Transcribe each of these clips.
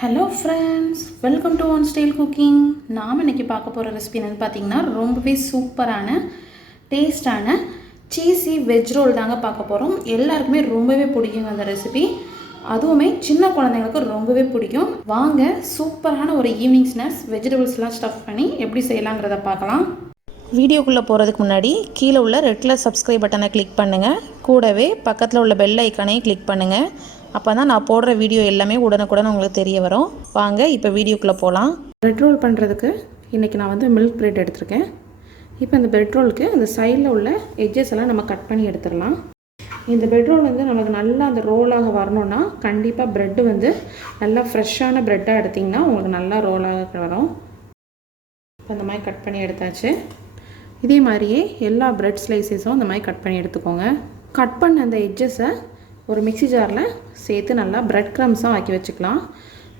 Hello friends, welcome to one style cooking. நாம் இன்றைக்கி பார்க்க போகிற ரெசிபி என்னென்னு பார்த்தீங்கன்னா ரொம்பவே சூப்பரான டேஸ்டான சீஸி வெஜ் ரோல் தாங்க பார்க்க போகிறோம். எல்லாருக்குமே ரொம்பவே பிடிக்குங்க அந்த ரெசிபி. அதுவுமே சின்ன குழந்தைங்களுக்கு ரொம்பவே பிடிக்கும். வாங்க சூப்பரான ஒரு ஈவினிங் ஸ்நாக்ஸ் வெஜிடபிள்ஸ்லாம் ஸ்டஃப் பண்ணி எப்படி செய்யலாங்கிறத பார்க்கலாம். வீடியோக்குள்ளே போகிறதுக்கு முன்னாடி கீழே உள்ள ரெட் கலர் சப்ஸ்கிரைப் பட்டனை கிளிக் பண்ணுங்கள். கூடவே பக்கத்தில் உள்ள பெல் ஐக்கானையும் கிளிக் பண்ணுங்கள். அப்போ தான் நான் போடுற வீடியோ எல்லாமே உடனுக்குடன் உங்களுக்கு தெரிய வரும். வாங்க இப்போ வீடியோக்குள்ளே போகலாம். பிரெட் ரோல் பண்ணுறதுக்கு இன்றைக்கி நான் மில்க் பிரெட் எடுத்திருக்கேன். இப்போ இந்த பிரெட் ரோலுக்கு அந்த சைடில் உள்ள எட்ஜஸ் எல்லாம் நம்ம கட் பண்ணி எடுத்துடலாம். இந்த பிரெட் ரோல் நமக்கு நல்லா அந்த ரோலாக வரணுன்னா கண்டிப்பாக ப்ரெட்டு நல்லா ஃப்ரெஷ்ஷான ப்ரெட்டாக எடுத்திங்கன்னா உங்களுக்கு நல்லா ரோலாக வரும். இப்போ இந்த மாதிரி கட் பண்ணி எடுத்தாச்சு. இதே மாதிரியே எல்லா பிரெட் ஸ்லைசஸும் இந்த மாதிரி கட் பண்ணி எடுத்துக்கோங்க. கட் பண்ண அந்த எட்ஜஸை ஒரு மிக்ஸி ஜாரில் சேர்த்து நல்லா பிரெட் க்ரம்ஸாக ஆக்கி வச்சுக்கலாம்.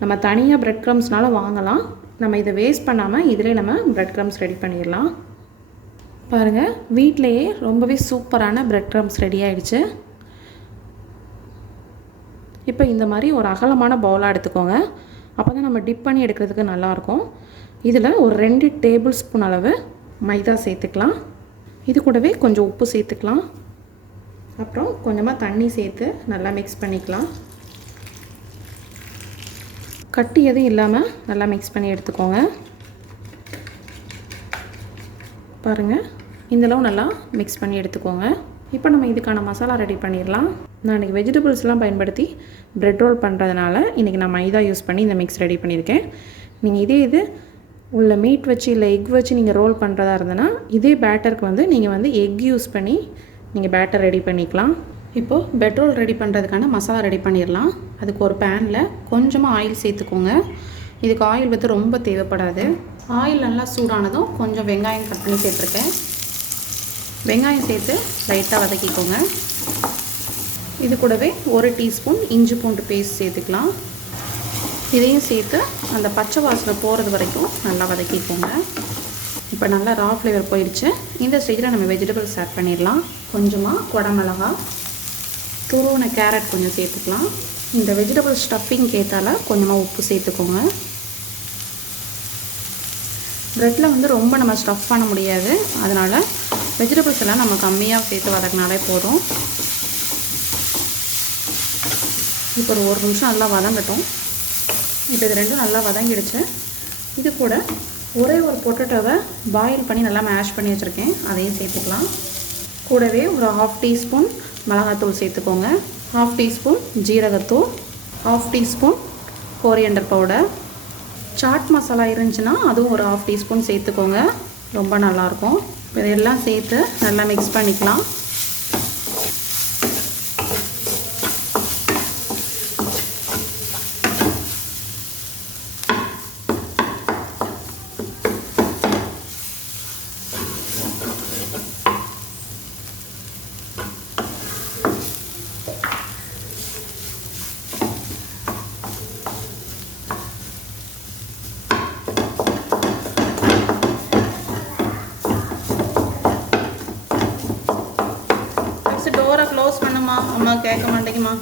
நம்ம தனியாக பிரெட் க்ரம்ஸ்னாலும் வாங்கலாம். நம்ம இதை வேஸ்ட் பண்ணாமல் இதிலே நம்ம பிரெட் க்ரம்ஸ் ரெடி பண்ணிடலாம். பாருங்கள், வீட்டிலையே ரொம்பவே சூப்பரான பிரெட் க்ரம்ஸ் ரெடி ஆகிடுச்சு. இப்போ இந்த மாதிரி ஒரு அகலமான பவுலாக எடுத்துக்கோங்க. அப்போ தான் நம்ம டிப் பண்ணி எடுக்கிறதுக்கு நல்லாயிருக்கும். இதில் ஒரு 2 டேபிள் ஸ்பூன் அளவு மைதா சேர்த்துக்கலாம். இது கூடவே கொஞ்சம் உப்பு சேர்த்துக்கலாம். அப்புறம் கொஞ்சமாக தண்ணி சேர்த்து நல்லா மிக்ஸ் பண்ணிக்கலாம். கட்டி எதுவும் இல்லாமல் நல்லா மிக்ஸ் பண்ணி எடுத்துக்கோங்க. பாருங்கள், இந்தளவு நல்லா மிக்ஸ் பண்ணி எடுத்துக்கோங்க. இப்போ நம்ம இதுக்கான மசாலா ரெடி பண்ணிடலாம். நான் இன்றைக்கி வெஜிடபிள்ஸ்லாம் பயன்படுத்தி ப்ரெட் ரோல் பண்ணுறதுனால இன்றைக்கி நான் மைதா யூஸ் பண்ணி இந்த மிக்ஸ் ரெடி பண்ணியிருக்கேன். நீங்கள் இது உள்ள மீட் வச்சு இல்லை எக் வச்சு நீங்கள் ரோல் பண்ணுறதா இருந்ததுன்னா இதே பேட்டருக்கு நீங்கள் எக் யூஸ் பண்ணி நீங்கள் பேட்டர் ரெடி பண்ணிக்கலாம். இப்போது பிரெட் ரோல் ரெடி பண்ணுறதுக்கான மசாலா ரெடி பண்ணிடலாம். அதுக்கு ஒரு பேனில் கொஞ்சமாக ஆயில் சேர்த்துக்கோங்க. இதுக்கு ஆயில் ரொம்ப தேவைப்படாது. ஆயில் நல்லா சூடானதும் கொஞ்சம் வெங்காயம் கட் பண்ணி சேர்த்துருக்கேன். வெங்காயம் சேர்த்து லைட்டாக வதக்கிக்கோங்க. இது கூடவே 1 டீஸ்பூன் இஞ்சி பூண்டு பேஸ்ட் சேர்த்துக்கலாம். இதையும் சேர்த்து அந்த பச்சை வாசனை போகிறது வரைக்கும் நல்லா வதக்கிக்கோங்க. இப்போ நல்லா ரா ஃப்ளேவர் போயிடுச்சு. இந்த ஸ்டேஜில் நம்ம வெஜிடபிள்ஸ் ஆட் பண்ணிடலாம். கொஞ்சமாக குடமிளகா, துருவின கேரட் கொஞ்சம் சேர்த்துக்கலாம். இந்த வெஜிடபிள் ஸ்டஃபிங் ஏற்றால கொஞ்சமாக உப்பு சேர்த்துக்கோங்க. ப்ரெட்டில் ரொம்ப நம்ம ஸ்டஃப் பண்ண முடியாது. அதனால் வெஜிடபிள்ஸ் எல்லாம் நம்ம கம்மியாக சேர்த்து வதக்கினாலே போதும். இப்போ ஒரு நிமிஷம் நல்லா வதங்கட்டும். இப்போ இது ரெண்டும் நல்லா வதங்கிடுச்சு. இது கூட ஒரே ஒரு பொட்டேட்டோவை பாயில் பண்ணி நல்லா மேஷ் பண்ணி வச்சுருக்கேன். அதையும் சேர்த்துக்கலாம். கூடவே ஒரு 1/2 டீஸ்பூன் மிளகாத்தூள் சேர்த்துக்கோங்க. 1/2 டீஸ்பூன் ஜீரகத்தூள், 1/2 teaspoon coriander powder, chaat masala இருந்துச்சுன்னா அதுவும் ஒரு 1/2 டீஸ்பூன் சேர்த்துக்கோங்க. ரொம்ப நல்லாயிருக்கும். இதெல்லாம் சேர்த்து நல்லா மிக்ஸ் பண்ணிக்கலாம். டோரை க்ளோஸ் பண்ணுமா, அம்மா கேட்க மாட்டேங்குமா.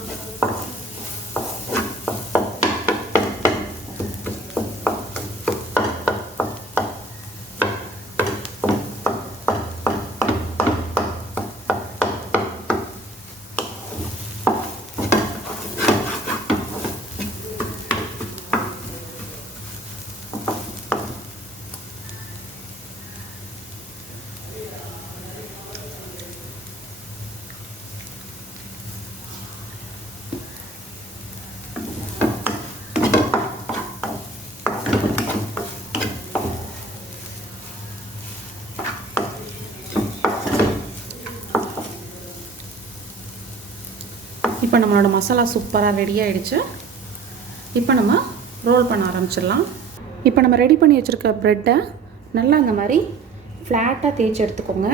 இப்போ நம்மளோட மசாலா சூப்பராக ரெடி ஆகிடுச்சு. இப்போ நம்ம ரோல் பண்ண ஆரம்பிச்சிடலாம். இப்போ நம்ம ரெடி பண்ணி வச்சுருக்க ப்ரெட்டை நல்லா இந்த மாதிரி ஃப்ளாட்டாக தேய்ச்சி எடுத்துக்கோங்க.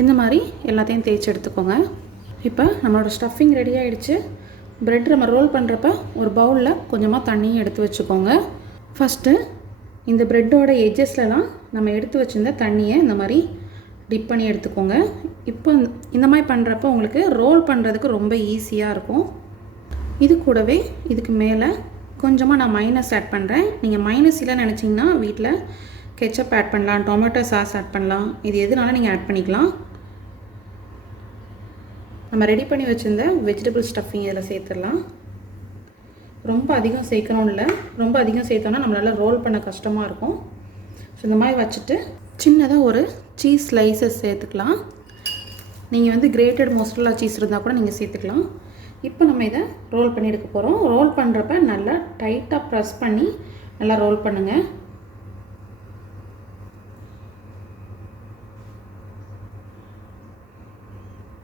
இந்த மாதிரி எல்லாத்தையும் தேய்ச்சி எடுத்துக்கோங்க. இப்போ நம்மளோட ஸ்டஃபிங் ரெடி ஆகிடுச்சு. ப்ரெட் நம்ம ரோல் பண்ணுறப்ப ஒரு பவுலில் கொஞ்சமாக தண்ணியும் எடுத்து வச்சுக்கோங்க. ஃபஸ்ட்டு இந்த ப்ரெட்டோட எட்ஜஸ்லலாம் நம்ம எடுத்து வச்சுருந்த தண்ணியை இந்த மாதிரி டிப் பண்ணி எடுத்துக்கோங்க. இப்போ இந்த மாதிரி பண்ணுறப்போ உங்களுக்கு ரோல் பண்ணுறதுக்கு ரொம்ப ஈஸியாக இருக்கும். இது கூடவே இதுக்கு மேலே கொஞ்சமாக நான் மைனஸ் ஆட் பண்ணுறேன். நீங்கள் மைனஸ் இல்லைன்னு நினச்சிங்கன்னா வீட்டில் கெச்சப் ஆட் பண்ணலாம், டொமேட்டோ சாஸ் ஆட் பண்ணலாம், இது எதுனாலும் நீங்கள் ஆட் பண்ணிக்கலாம். நம்ம ரெடி பண்ணி வச்சுருந்த வெஜிடபிள் ஸ்டஃபிங் இதில் சேர்த்துடலாம். ரொம்ப அதிகம் சேர்க்கணும் இல்லை, ரொம்ப அதிகம் சேர்த்தோன்னா நம்மளால் ரோல் பண்ண கஷ்டமாக இருக்கும். ஸோ இந்த மாதிரி வச்சுட்டு சின்னதாக ஒரு சீஸ் ஸ்லைசஸ் சேர்த்துக்கலாம். நீங்கள் வந்து கிரேட்டட் மொசரல்லா சீஸ் இருந்தால் கூட நீங்கள் சேர்த்துக்கலாம். இப்போ நம்ம இதை ரோல் பண்ணி எடுக்க போகிறோம். ரோல் பண்ணுறப்ப நல்லா டைட்டாக ப்ரெஸ் பண்ணி நல்லா ரோல் பண்ணுங்கள்.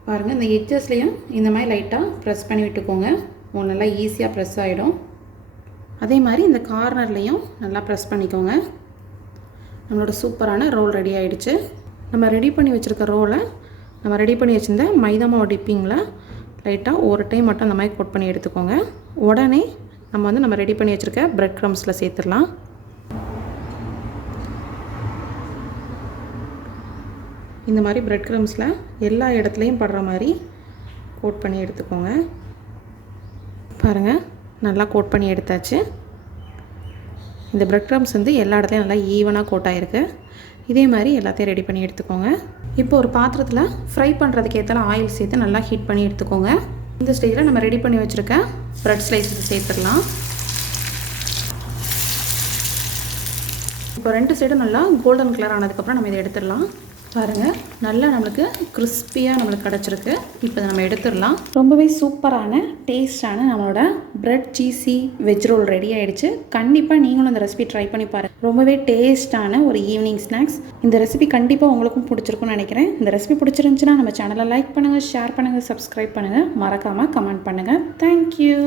பாருங்கள், இந்த எட்ஜஸ்லேயும் இந்த மாதிரி லைட்டாக ப்ரெஸ் பண்ணி விட்டுக்கோங்க. உங்களுக்கு நல்லா ஈஸியாக ப்ரெஸ் ஆகிடும். அதே மாதிரி இந்த கார்னர்லேயும் நல்லா ப்ரெஸ் பண்ணிக்கோங்க. நம்மளோட சூப்பரான ரோல் ரெடி ஆகிடுச்சு. நம்ம ரெடி பண்ணி வச்சுருக்க ரோலை நம்ம ரெடி பண்ணி வச்சுருந்த மைதா மாவு டிப்பிங்கில் லைட்டாக ஒரு டைம் மட்டும் அந்த மாதிரி கோட் பண்ணி எடுத்துக்கோங்க. உடனே நம்ம ரெடி பண்ணி வச்சுருக்க பிரெட் க்ரம்ஸில் சேர்த்துடலாம். இந்த மாதிரி பிரெட் க்ரம்ஸில் எல்லா இடத்துலையும் படுற மாதிரி கோட் பண்ணி எடுத்துக்கோங்க. பாருங்கள், நல்லா கோட் பண்ணி எடுத்தாச்சு. இந்த பிரெட் க்ரம்ஸ் வந்து எல்லா இடத்துலையும் நல்லா ஈவனாக கோட் ஆகிருக்கு. இதே மாதிரி எல்லாத்தையும் ரெடி பண்ணி எடுத்துக்கோங்க. இப்போ ஒரு பாத்திரத்தில் ஃப்ரை பண்ணுறதுக்கு ஏற்ற ஆயில் சேர்த்து நல்லா ஹீட் பண்ணி எடுத்துக்கோங்க. இந்த ஸ்டேஜில் நம்ம ரெடி பண்ணி வச்சுருக்க ப்ரெட் ஸ்லைஸஸ் சேர்த்துடலாம். இப்போ 2 சைடும் நல்லா கோல்டன் கலர் ஆனதுக்கப்புறம் நம்ம இதை எடுத்துடலாம். பாருங்கள், நல்லா நம்மளுக்கு கிறிஸ்பியாக நம்மளுக்கு கிடச்சிருக்கு. இப்போ நம்ம எடுத்துடலாம். ரொம்பவே சூப்பரான டேஸ்டான நம்மளோட bread cheesy veg roll ready ஆகிடுச்சு. கண்டிப்பாக நீங்களும் இந்த ரெசிபி ட்ரை பண்ணி பாருங்கள். ரொம்பவே டேஸ்டான ஒரு ஈவினிங் ஸ்நாக்ஸ். இந்த ரெசிபி கண்டிப்பாக உங்களுக்கும் பிடிச்சிருக்குன்னு நினைக்கிறேன். இந்த ரெசிபி பிடிச்சிருந்துச்சுன்னா நம்ம சேனலை லைக் பண்ணுங்கள், ஷேர் பண்ணுங்கள், சப்ஸ்கிரைப் பண்ணுங்கள், மறக்காமல் கமெண்ட் பண்ணுங்கள். தேங்க்யூ.